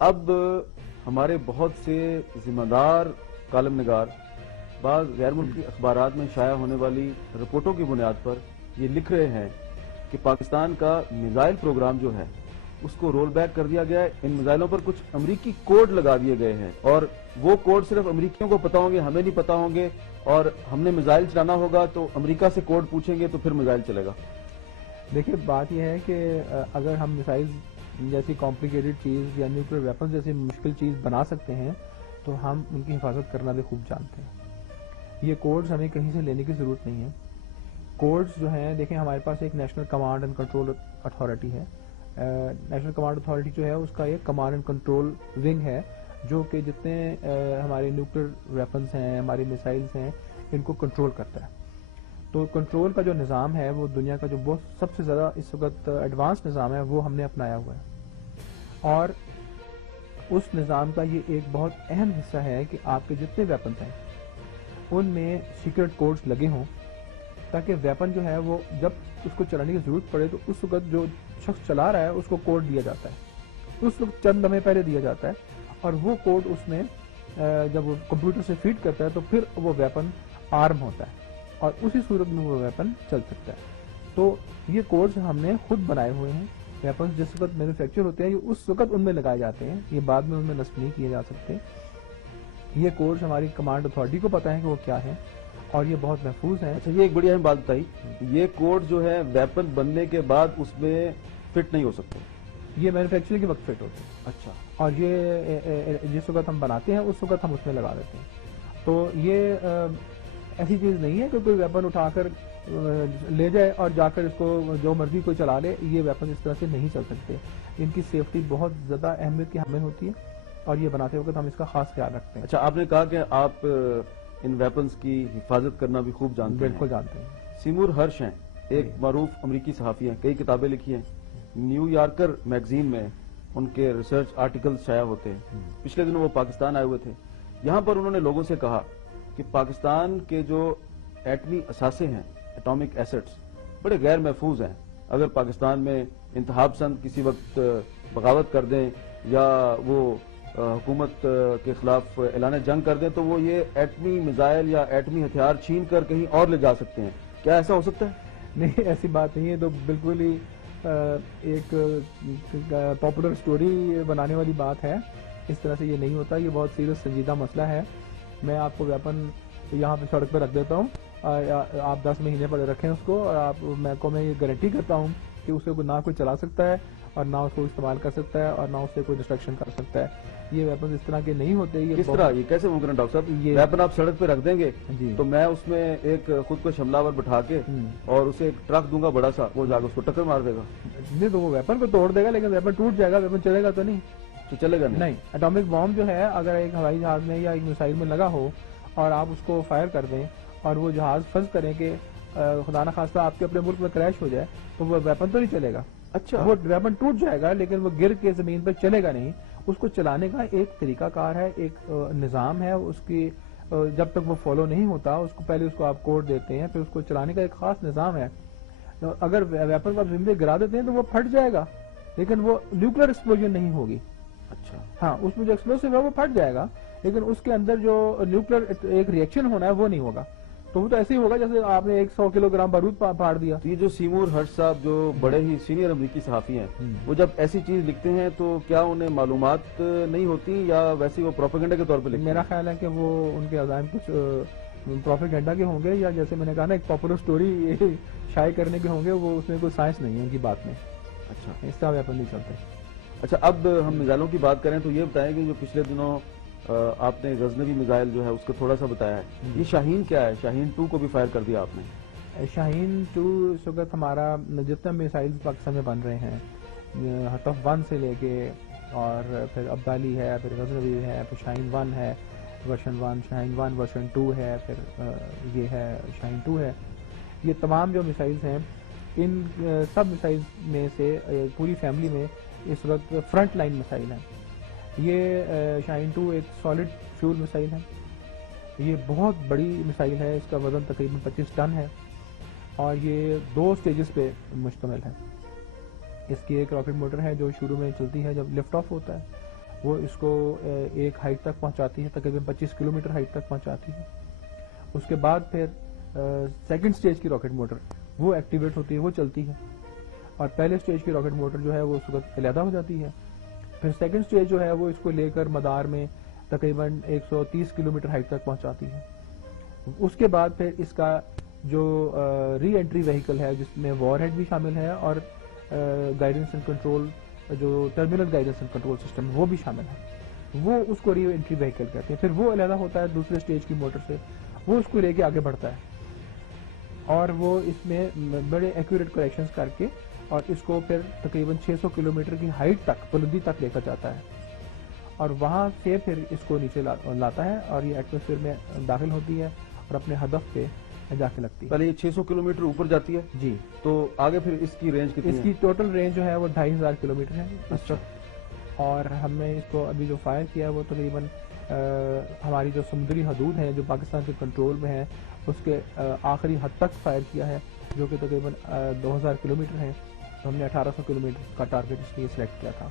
اب ہمارے بہت سے ذمہ دار کالم نگار بعض غیر ملکی اخبارات میں شائع ہونے والی رپورٹوں کی بنیاد پر یہ لکھ رہے ہیں کہ پاکستان کا میزائل پروگرام جو ہے اس کو رول بیک کر دیا گیا ہے. ان میزائلوں پر کچھ امریکی کوڈ لگا دیے گئے ہیں اور وہ کوڈ صرف امریکیوں کو پتا ہوں گے, ہمیں نہیں پتا ہوں گے, اور ہم نے میزائل چلانا ہوگا تو امریکہ سے کوڈ پوچھیں گے تو پھر میزائل چلے گا. دیکھیے بات یہ ہے کہ اگر ہم میزائل جیسی کمپلیکیٹڈ چیز یا نیوکلیر ویپن جیسی مشکل چیز بنا سکتے ہیں تو ہم ان کی حفاظت کرنا بھی خوب جانتے ہیں. یہ کوڈز ہمیں کہیں سے لینے کی ضرورت نہیں ہے. کوڈز جو ہیں دیکھیں ہمارے پاس ایک national command and control authority ہے. نیشنل کمانڈ اتھارٹی جو ہے اس کا ایک کمانڈ اینڈ کنٹرول ونگ ہے جو کہ جتنے ہمارے نیوکلیر ویپنز ہیں, ہماری میسائلز ہیں, ان کو کنٹرول کرتا ہے. تو کنٹرول کا جو نظام ہے وہ دنیا کا جو بہت سب سے زیادہ اس وقت ایڈوانس نظام ہے وہ ہم نے اپنایا ہوا ہے. اور اس نظام کا یہ ایک بہت اہم حصہ ہے کہ آپ کے جتنے ویپنز ہیں ان میں سیکرٹ کوڈز لگے ہوں تاکہ ویپن جو ہے وہ جب اس کو چلانے کی ضرورت پڑے تو اس وقت جو شخص چلا رہا ہے اس کو کوڈ دیا جاتا ہے. اس وقت چند لمحے پہلے دیا جاتا ہے اور وہ کوڈ اس میں جب وہ کمپیوٹر سے فیڈ کرتا ہے تو پھر وہ ویپن آرم ہوتا ہے اور اسی صورت میں وہ ویپن چل سکتا ہے. تو یہ کوڈز ہم نے خود بنائے ہوئے ہیں. ویپنز جس وقت مینوفیکچر ہوتے ہیں یہ اس وقت ان میں لگائے جاتے ہیں, یہ بعد میں ان میں نصب نہیں کیے جا سکتے. یہ کوڈز ہماری کمانڈ اتھارٹی کو پتا ہے کہ وہ کیا ہے اور یہ بہت محفوظ ہیں. اچھا, یہ ایک بڑی اہم بات بتائی, یہ کوڈ جو ہے ویپن بننے کے بعد اس میں فٹ نہیں ہو سکتے, یہ مینوفیکچرنگ کے وقت فٹ ہوتے ہیں. اچھا, اور یہ جس وقت ہم بناتے ہیں اس وقت ہم اس میں لگا دیتے ہیں. تو یہ ایسی چیز نہیں ہے کہ کوئی ویپن اٹھا کر لے جائے اور جا کر اس کو جو مرضی کوئی چلا لے. یہ ویپن اس طرح سے نہیں چل سکتے. ان کی سیفٹی بہت زیادہ اہمیت کی ہمیں ہوتی ہے اور یہ بناتے وقت ہم اس کا خاص خیال رکھتے ہیں. اچھا, آپ نے کہا کہ آپ ان ویپنز کی حفاظت کرنا بھی خوب جانتے ہیں. بالکل جانتے ہیں. سیمور ہرش ہیں, ایک معروف امریکی صحافی ہیں, کئی کتابیں لکھی ہیں. نیو یارکر میگزین میں ان کے ریسرچ آرٹیکل شائع ہوتے ہیں. پچھلے دنوں وہ پاکستان آئے ہوئے تھے. یہاں پر انہوں نے لوگوں سے کہا کہ پاکستان کے جو ایٹمی اثاثے ہیں, ایٹامک ایسٹس, بڑے غیر محفوظ ہیں. اگر پاکستان میں انتہا پسند کسی وقت بغاوت کر دیں یا وہ حکومت کے خلاف اعلان جنگ کر دیں تو وہ یہ ایٹمی میزائل یا ایٹمی ہتھیار چھین کر کہیں اور لے جا سکتے ہیں. کیا ایسا ہو سکتا ہے؟ نہیں, ایسی بات نہیں ہے. تو بالکل ہی ایک پاپولر سٹوری بنانے والی بات ہے. اس طرح سے یہ نہیں ہوتا. یہ بہت سیریس سنجیدہ مسئلہ ہے. میں آپ کو ویپن یہاں پہ سڑک پہ رکھ دیتا ہوں, آپ 10 مہینے پہلے رکھیں اس کو, اور میں یہ گارنٹی کرتا ہوں کہ اسے نہ کوئی چلا سکتا ہے اور نہ اس کو استعمال کر سکتا ہے اور نہ اس سے کوئی ڈسٹرکشن کر سکتا ہے. یہ ویپن اس طرح کے نہیں ہوتے. یہ کس طرح, یہ کیسے ممکن ہے ڈاکٹر صاحب؟ یہ ویپن آپ سڑک پہ رکھ دیں گے تو میں اس میں ایک خود کو حملہ آور بٹھا کے اور اسے ایک ٹرک دوں گا بڑا سا, وہ جا کے اس کو ٹکر مار دے گا. نہیں تو وہ ویپن کو توڑ دے گا لیکن ویپن ٹوٹ جائے گا, ویپن چلے گا تو نہیں. تو چلے گا نہیں. اٹامک بام جو ہے اگر ایک ہوائی جہاز میں یا ایک میسائل میں لگا ہو اور آپ اس کو فائر کر دیں اور وہ جہاز فرض کریں کہ خدا نخواستہ آپ کے اپنے ملک میں کریش ہو جائے تو وہ ویپن تو نہیں چلے گا. اچھا, وہ ویپن ٹوٹ جائے گا لیکن وہ گر کے زمین پر چلے گا نہیں. اس کو چلانے کا ایک طریقہ کار ہے, ایک نظام ہے. اس کی جب تک وہ فالو نہیں ہوتا اس کو پہلے اس کو آپ کوڈ دیتے ہیں, پھر اس کو چلانے کا ایک خاص نظام ہے. اگر ویپن کو آپ زمین پہ گرا دیتے ہیں تو وہ پھٹ جائے گا لیکن وہ نیوکلیر ایکسپلوژن نہیں ہوگی. اچھا, ہاں, اس میں جو ایکسپلوسو ہے وہ پھٹ جائے گا لیکن اس کے اندر جو نیوکلیر ایک ریئیکشن ہونا ہے وہ نہیں ہوگا. تو وہ تو ایسے ہی ہوگا جیسے آپ نے 100 کلو گرام بارود پھاڑ دیا. یہ جو سیمور ہرش صاحب جو بڑے ہی سینئر امریکی صحافی ہیں, وہ جب ایسی چیز لکھتے ہیں تو کیا انہیں معلومات نہیں ہوتی یا ویسے وہ پروپیگنڈا کے طور پہ لکھتے ہیں؟ میرا خیال ہے کہ وہ ان کے عزائم کچھ پروپیگنڈا کے ہوں گے یا جیسے میں نے کہا نا ایک پاپولر سٹوری شائع کرنے کے ہوں گے. وہ اس میں کوئی سائنس نہیں ہے ان کی بات میں. اچھا, اس طرح ویپن نہیں چلتے. اچھا, اب ہم میزائلوں کی بات کریں تو یہ بتائیں کہ جو پچھلے دنوں آپ نے غزنوی میزائل جو ہے اس کو تھوڑا سا بتایا ہے, یہ شاہین کیا ہے؟ شاہین 2 کو بھی فائر کر دیا آپ نے. شاہین 2 اس وقت ہمارا جتنے میسائل پاکستان میں بن رہے ہیں, حطف 1 سے لے کے اور پھر ابدالی ہے, پھر غزنوی ہے, پھر شاہین 1 ہے ورژن 1, شاہین 1 ورژن 2 ہے, پھر یہ ہے شاہین 2 ہے. یہ تمام جو میسائلز ہیں ان سب میسائلز میں سے پوری فیملی میں اس وقت فرنٹ لائن میسائل ہیں. یہ شاہین 2 ایک سالڈ فیول میسائل ہے. یہ بہت بڑی میسائل ہے, اس کا وزن تقریباً 25 ٹن ہے اور یہ 2 سٹیجز پہ مشتمل ہے. اس کی ایک راکٹ موٹر ہے جو شروع میں چلتی ہے جب لفٹ آف ہوتا ہے, وہ اس کو ایک ہائٹ تک پہنچاتی ہے, تقریباً 25 کلومیٹر ہائٹ تک پہنچاتی ہے. اس کے بعد پھر سیکنڈ سٹیج کی راکٹ موٹر وہ ایکٹیویٹ ہوتی ہے, وہ چلتی ہے, اور پہلے سٹیج کی راکٹ موٹر جو ہے وہ اس وقت علیحدہ ہو جاتی ہے. پھر سیکنڈ سٹیج جو ہے وہ اس کو لے کر مدار میں تقریباً 130 کلومیٹر ہائٹ تک پہنچاتی ہے. اس کے بعد پھر اس کا جو ری انٹری وہیکل ہے جس میں وار ہیڈ بھی شامل ہے اور گائیڈنس اینڈ کنٹرول, جو terminal guidance and control system وہ بھی شامل ہے, وہ اس کو ری انٹری وہیکل کہتے ہیں. پھر وہ علیحدہ ہوتا ہے دوسرے سٹیج کی موٹر سے, وہ اس کو لے کے آگے بڑھتا ہے اور وہ اس میں بڑے ایکوریٹ کریکشنز کر کے اور اس کو پھر تقریباً 600 کلومیٹر کی ہائٹ تک, بلندی تک لے کر جاتا ہے, اور وہاں سے پھر اس کو نیچے لاتا ہے اور یہ ایٹماسفیئر میں داخل ہوتی ہے اور اپنے ہدف پہ جا کے لگتی ہے. پہلے یہ 600 کلومیٹر اوپر جاتی ہے جی, تو آگے پھر اس کی رینج کتنی ہے؟ اس کی ٹوٹل رینج جو ہے وہ 2500 کلومیٹر ہے. اچھا. اور ہم نے اس کو ابھی جو فائر کیا ہے وہ تقریباً ہماری جو سمندری حدود ہیں جو پاکستان کے کنٹرول میں ہیں اس کے آخری حد تک فائر کیا ہے, جو کہ تقریباً 2000 کلومیٹر ہیں. ہم نے 1800 کلومیٹر کا ٹارگیٹ اس لیے سلیکٹ کیا تھا.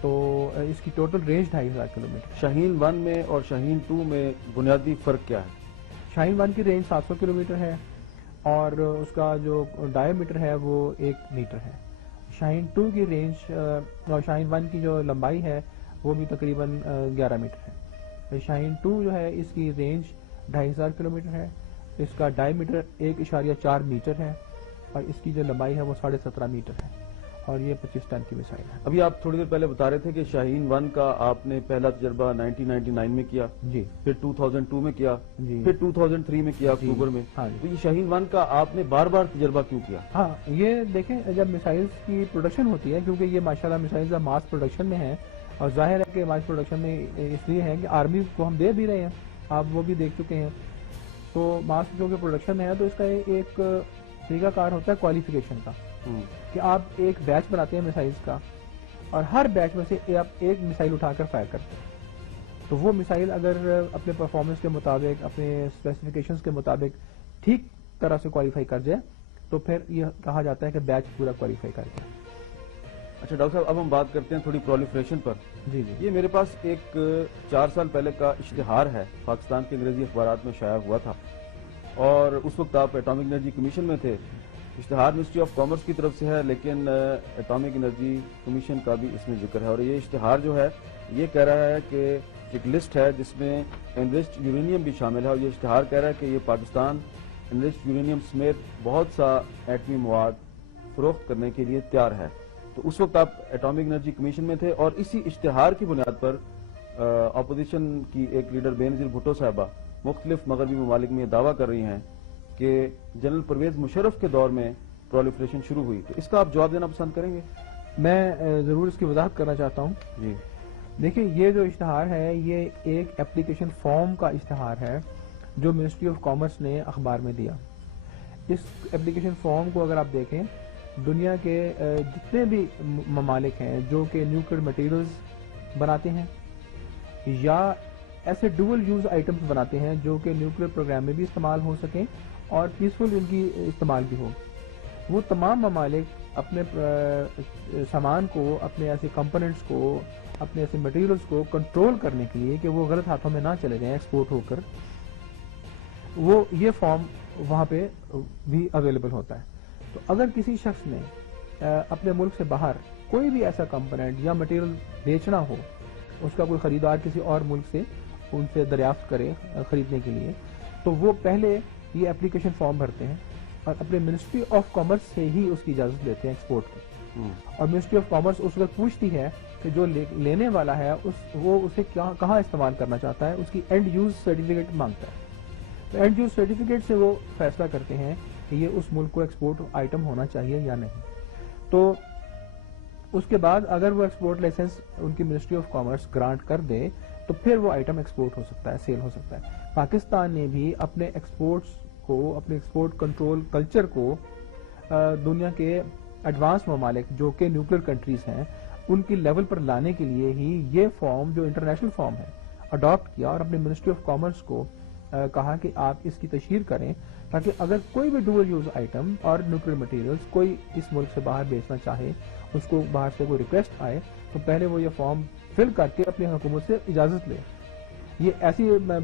تو اس کی ٹوٹل رینج 2500 کلومیٹر. شاہین 1 میں اور شاہین 2 میں بنیادی فرق کیا ہے؟ شاہین 1 کی رینج 700 کلومیٹر ہے اور اس کا جو ڈائی میٹر ہے وہ 1 میٹر ہے. شاہین 2 کی رینج اور شاہین 1 کی جو لمبائی ہے وہ بھی تقریباً 11 میٹر ہے. شاہین 2 جو ہے اس کی رینج 2500 کلومیٹر ہے, اس کا ڈائی میٹر 1.4 میٹر ہے اور اس کی جو لمبائی ہے وہ 17.5 میٹر ہے اور یہ 25 ٹن کی میسائل ہے. ابھی آپ تھوڑی دیر پہلے بتا رہے تھے کہ شاہین 1 کا آپ نے پہلا تجربہ 1999 میں کیا, جی, پھر 2002 میں کیا, جی, پھر 2003 میں کیا اکتوبر میں. ہاں تو یہ شاہین 1 کا آپ نے بار بار تجربہ کیوں کیا؟ ہاں, یہ دیکھیں جب میسائلز کی پروڈکشن ہوتی ہے, کیونکہ یہ ماشاءاللہ میسائلز ماس پروڈکشن میں ہیں اور ظاہر ہے کہ ماس پروڈکشن میں اس لیے ہے کہ آرمی کو ہم دے بھی رہے ہیں, آپ وہ بھی دیکھ چکے ہیں. تو ماس جو کہ پروڈکشن ہے تو اس کا ایک طریقہ کار ہوتا ہے کوالیفیکیشن کا, کہ آپ ایک بیچ بناتے ہیں میسائلز کا اور ہر بیچ میں سے آپ ایک میسائل اٹھا کر فائر کرتے ہیں. تو وہ میسائل اگر اپنے پرفارمنس کے مطابق, اپنے اسپیسیفکیشنز کے مطابق ٹھیک طرح سے کوالیفائی کر جائے تو پھر یہ کہا جاتا ہے کہ بیچ پورا کوالیفائی کر گیا. اچھا ڈاکٹر صاحب, اب ہم بات کرتے ہیں تھوڑی پرولیفریشن پر. جی, جی, یہ میرے پاس ایک 4 سال پہلے کا اشتہار ہے, پاکستان کے انگریزی اخبارات میں شائع ہوا تھا اور اس وقت آپ ایٹامک انرجی کمیشن میں تھے. اشتہار منسٹری آف کامرس کی طرف سے ہے لیکن ایٹامک انرجی کمیشن کا بھی اس میں ذکر ہے, اور یہ اشتہار جو ہے یہ کہہ رہا ہے کہ ایک لسٹ ہے جس میں انریچڈ یورینیم بھی شامل ہے, اور یہ اشتہار کہہ رہا ہے کہ یہ پاکستان انریچڈ یورینیم سمیت بہت سا ایٹمی مواد فروخت کرنے کے لیے تیار ہے. تو اس وقت آپ ایٹامک انرجی کمیشن میں تھے اور اسی اشتہار کی بنیاد پر اپوزیشن کی ایک لیڈر بے نظیر بھٹو صاحبہ مختلف مغربی ممالک میں یہ دعویٰ کر رہی ہیں کہ جنرل پرویز مشرف کے دور میں پرولیفریشن شروع ہوئی. تو اس کا آپ جواب دینا پسند کریں گے؟ میں ضرور اس کی وضاحت کرنا چاہتا ہوں. جی, دیکھیں یہ جو اشتہار ہے یہ ایک اپلیکیشن فارم کا اشتہار ہے جو منسٹری آف کامرس نے اخبار میں دیا. اس اپلیکیشن فارم کو اگر آپ دیکھیں, دنیا کے جتنے بھی ممالک ہیں جو کہ نیوکلیئر مٹیریلز بناتے ہیں یا ایسے ڈوئل یوز آئٹمز بناتے ہیں جو کہ نیوکلیئر پروگرام میں بھی استعمال ہو سکیں اور پیسفل ان کی استعمال بھی ہو, وہ تمام ممالک اپنے سامان کو, اپنے ایسے کمپوننٹس کو, اپنے ایسے مٹیریلز کو کنٹرول کرنے کے لیے کہ وہ غلط ہاتھوں میں نہ چلے جائیں ایکسپورٹ ہو کر, وہ یہ فارم وہاں پہ بھی اویلیبل ہوتا ہے. تو اگر کسی شخص نے اپنے ملک سے باہر کوئی بھی ایسا کمپوننٹ یا مٹیریل بیچنا ہو, اس کا کوئی خریدار کسی اور ملک سے ان سے دریافت کرے خریدنے کے لیے, تو وہ پہلے یہ اپلیکیشن فارم بھرتے ہیں اور اپنے منسٹری آف کامرس سے ہی اس کی اجازت لیتے ہیں ایکسپورٹ کی. اور منسٹری آف کامرس اس وقت پوچھتی ہے کہ جو لینے والا ہے وہ اسے کہاں استعمال کرنا چاہتا ہے, اس کی اینڈ یوز سرٹیفکیٹ مانگتا ہے. تو اینڈ یوز سرٹیفکیٹ سے وہ فیصلہ کرتے ہیں کہ یہ اس ملک کو ایکسپورٹ آئٹم ہونا چاہیے یا نہیں. تو اس کے بعد اگر وہ ایکسپورٹ لائسنس ان کی منسٹری آف کامرس گرانٹ کر دے تو پھر وہ آئٹم ایکسپورٹ ہو سکتا ہے, سیل ہو سکتا ہے. پاکستان نے بھی اپنے ایکسپورٹس کو, اپنے ایکسپورٹ کنٹرول کلچر کو دنیا کے ایڈوانس ممالک جو کہ نیوکلیئر کنٹریز ہیں ان کی لیول پر لانے کے لیے ہی یہ فارم جو انٹرنیشنل فارم ہے اڈاپٹ کیا اور اپنے منسٹری آف کامرس کو کہا کہ آپ اس کی تشہیر کریں تاکہ اگر کوئی بھی ڈوئل یوز آئٹم اور نیوکلیر مٹیریلز کوئی اس ملک سے باہر بیچنا چاہے، اس کو باہر سے کوئی ریکویسٹ آئے تو پہلے وہ یہ فارم فل کر کے اپنی حکومت سے اجازت لے. یہ ایسی میں